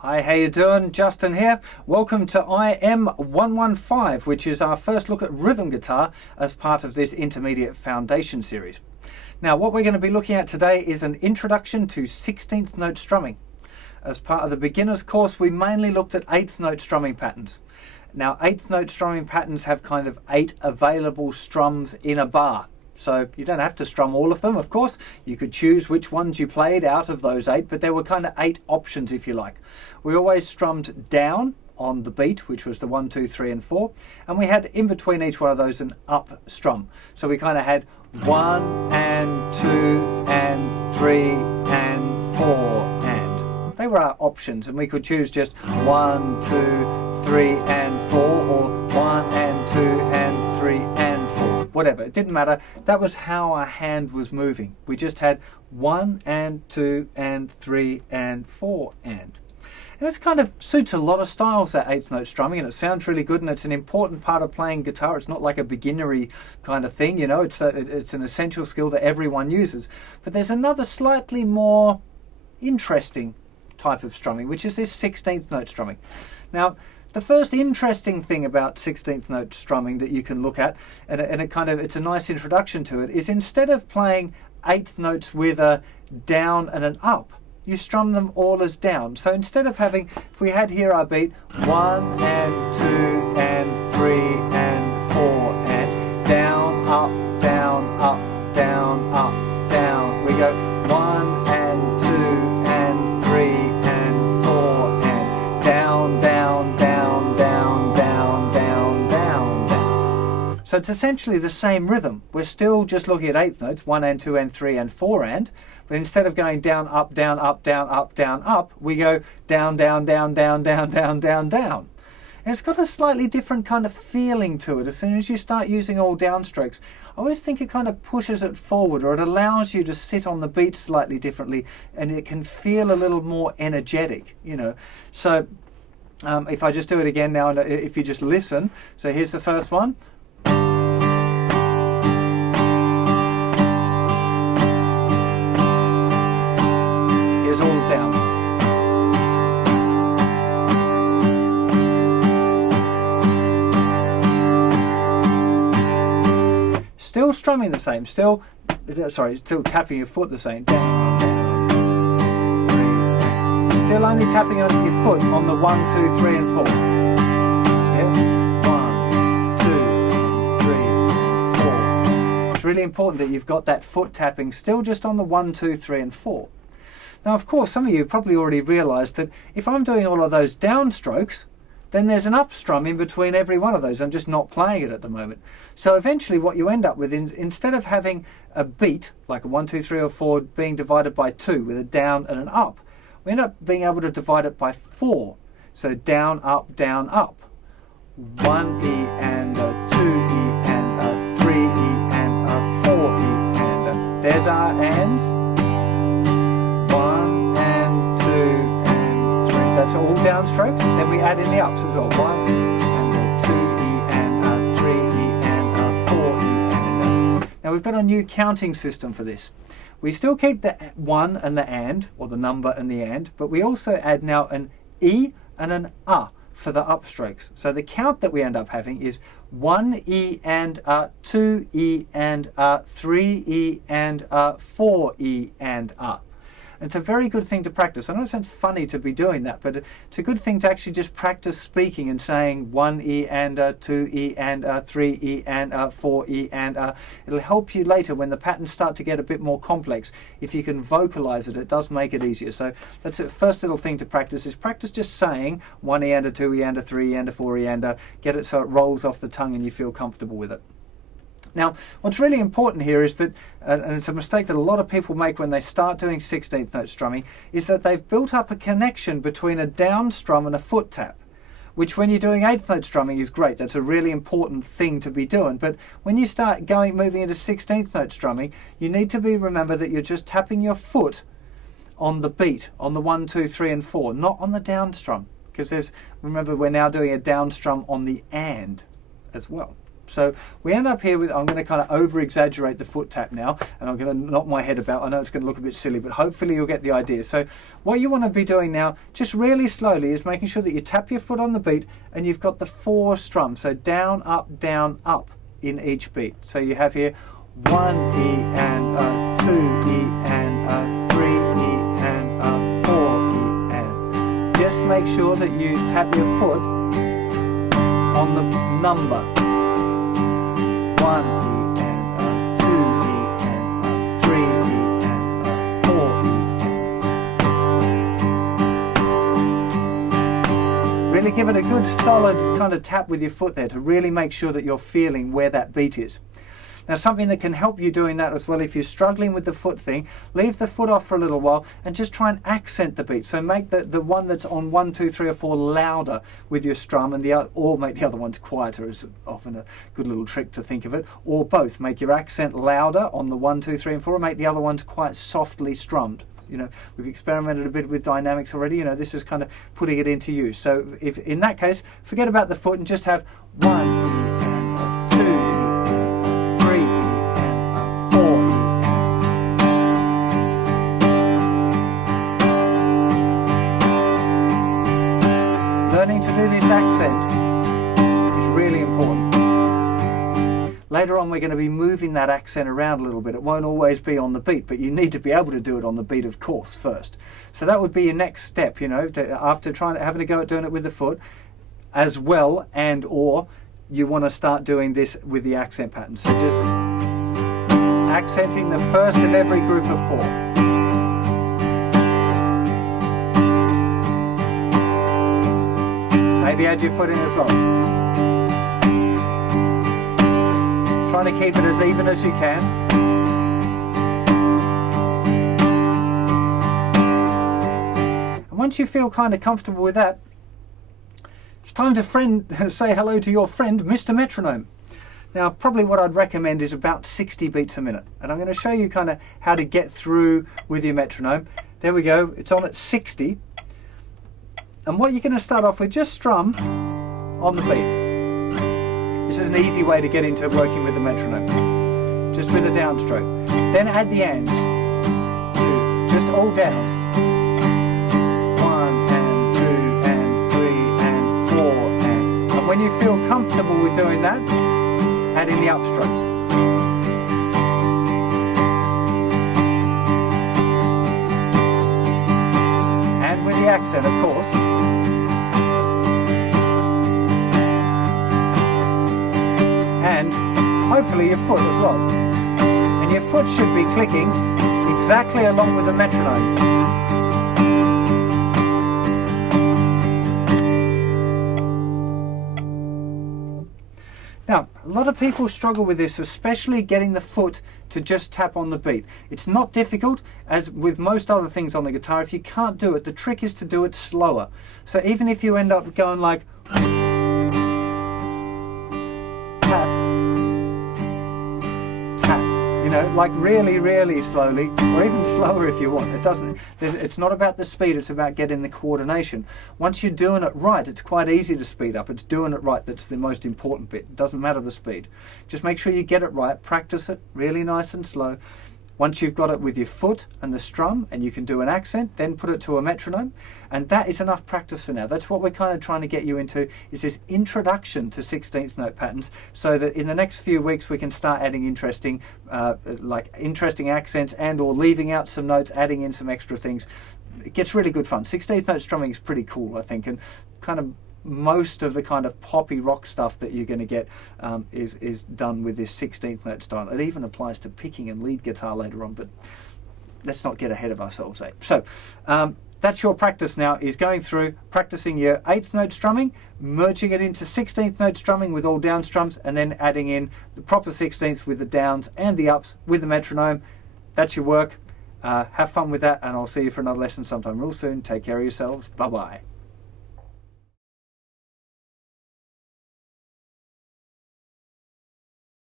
Hi, how you doing? Justin here. Welcome to IM-115, which is our first look at rhythm guitar as part of this intermediate foundation series. Now, what we're going to be looking at today is an introduction to 16th note strumming. As part of the beginner's course, we mainly looked at 8th note strumming patterns. Now, 8th note strumming patterns have kind of 8 available strums in a bar. So you don't have to strum all of them, of course. You could choose which ones you played out of those 8, but there were kind of 8 options, if you like. We always strummed down on the beat, which was the 1, 2, 3, and 4, and we had in between each one of those an up strum. So we kind of had 1 and 2 and 3 and 4 and. They were our options, and we could choose just 1, 2, 3 and 4, or 1 and 2 and 3 and 4. Whatever, it didn't matter. That was how our hand was moving. We just had 1 and 2 and 3 and 4 and. And it kind of suits a lot of styles, that 8th note strumming, and it sounds really good, and it's an important part of playing guitar. It's not like a beginnery kind of thing, you know, it's an essential skill that everyone uses. But there's another slightly more interesting type of strumming, which is this 16th note strumming. Now, the first interesting thing about 16th note strumming that you can look at, and it's a nice introduction to it, is instead of playing 8th notes with a down and an up, you strum them all as down. So instead of having, if we had here our beat, 1 and 2 and 3 and 4 and down, up, down, up, down, up, down. We go 1 and 2 and 3 and 4 and down, down, down, down, down, down, down, down. So it's essentially the same rhythm. We're still just looking at 8th notes, 1 and 2 and 3 and 4 and, but instead of going down, up, down, up, down, up, down, up, we go down, down, down, down, down, down, down, down. And it's got a slightly different kind of feeling to it. As soon as you start using all downstrokes, I always think it kind of pushes it forward, or it allows you to sit on the beat slightly differently, and it can feel a little more energetic, you know. So if I just do it again now, and if you just listen, so here's the first one. Here's all downs. Still strumming the same, still tapping your foot the same. Down, down, 3. Still only tapping on your foot on the 1, 2, 3 and 4. Yeah? 1, 2, 3, 4. It's really important that you've got that foot tapping still just on the 1, 2, 3 and 4. Now, of course, some of you probably already realised that if I'm doing all of those downstrokes, then there's an up strum in between every one of those. I'm just not playing it at the moment. So eventually what you end up with, instead of having a beat, like a 1, 2, 3 or 4 being divided by 2 with a down and an up, we end up being able to divide it by 4. So down, up, 1 E and a 2 E and a 3 E and a 4 E and a, there's our ands. 1 and 2 and 3. That's all downstrokes. Then we add in the ups as well. 1 and a 2 E and a 3 E and a 4 E and a. Now we've got a new counting system for this. We still keep the 1 and the and, or the number and the and, but we also add now an E and an A for the upstrokes. So the count that we end up having is 1 E and a, 2 E and a, 3 E and a, 4 E and a. And it's a very good thing to practice. I know it sounds funny to be doing that, but it's a good thing to actually just practice speaking and saying 1 E and a, 2 E and a, 3 E and a, 4 E and a. It'll help you later when the patterns start to get a bit more complex. If you can vocalize it, it does make it easier. So that's the first little thing to practice, is practice just saying 1 E and a, 2 E and a, 3 E and a, 4 E and a. Get it so it rolls off the tongue and you feel comfortable with it. Now, what's really important here is that, and it's a mistake that a lot of people make when they start doing 16th note strumming, is that they've built up a connection between a down strum and a foot tap, which when you're doing 8th note strumming is great. That's a really important thing to be doing. But when you start moving into 16th note strumming, you need to remember that you're just tapping your foot on the beat, on the 1, 2, 3 and 4, not on the down strum. Because remember, we're now doing a down strum on the and as well. So we end up here with, I'm going to kind of over exaggerate the foot tap now, and I'm going to knock my head about. I know it's going to look a bit silly, but hopefully you'll get the idea. So what you want to be doing now, just really slowly, is making sure that you tap your foot on the beat and you've got the 4 strums. So down, up in each beat. So you have here 1 E and a, 2 E and a, 3 E and a, 4 E and. Just make sure that you tap your foot on the number. 1 E and a, 2 E and a, 3 E and a, 4 E. Really give it a good solid kind of tap with your foot there to really make sure that you're feeling where that beat is. Now, something that can help you doing that as well, if you're struggling with the foot thing, leave the foot off for a little while and just try and accent the beat. So make the one that's on 1, 2, 3 or 4 louder with your strum, and or make the other ones quieter is often a good little trick to think of it, or both. Make your accent louder on the 1, 2, 3 and 4 and make the other ones quite softly strummed. You know, we've experimented a bit with dynamics already. You know, this is kind of putting it into use. So if in that case, forget about the foot and just have 1 and 2 and 3 and 4. Learning to do this accent is really important. Later on, we're going to be moving that accent around a little bit. It won't always be on the beat, but you need to be able to do it on the beat, of course, first. So that would be your next step, you know, after having a go at doing it with the foot as well, and or you want to start doing this with the accent pattern. So just accenting the first of every group of 4. Maybe add your foot in as well. Trying to keep it as even as you can. And once you feel kind of comfortable with that, it's time to say hello to your friend, Mr. Metronome. Now, probably what I'd recommend is about 60 beats a minute. And I'm going to show you kind of how to get through with your metronome. There we go, it's on at 60. And what you're going to start off with, just strum on the beat. This is an easy way to get into working with the metronome, just with a downstroke. Then add the ands, 2, just all downs. 1 and 2 and 3 and 4 and when you feel comfortable with doing that, add in the upstrokes. And with the accent, of course. And hopefully your foot as well. And your foot should be clicking exactly along with the metronome. Now, a lot of people struggle with this, especially getting the foot to just tap on the beat. It's not difficult, as with most other things on the guitar. If you can't do it, the trick is to do it slower. So even if you end up going like you know, like really, really slowly, or even slower if you want. It's not about the speed, it's about getting the coordination. Once you're doing it right, it's quite easy to speed up. It's doing it right that's the most important bit. It doesn't matter the speed. Just make sure you get it right, practice it really nice and slow. Once you've got it with your foot and the strum and you can do an accent, then put it to a metronome, and that is enough practice for now. That's what we're kind of trying to get you into, is this introduction to 16th note patterns, so that in the next few weeks we can start adding interesting accents and or leaving out some notes, adding in some extra things. It gets really good fun. 16th note strumming is pretty cool, I think, and kind of most of the kind of poppy rock stuff that you're going to get is done with this 16th note style. It even applies to picking and lead guitar later on, but let's not get ahead of ourselves, eh? So that's your practice now, is going through practicing your 8th note strumming, merging it into 16th note strumming with all down strums, and then adding in the proper 16ths with the downs and the ups with the metronome. That's your work. Have fun with that, and I'll see you for another lesson sometime real soon. Take care of yourselves. Bye-bye.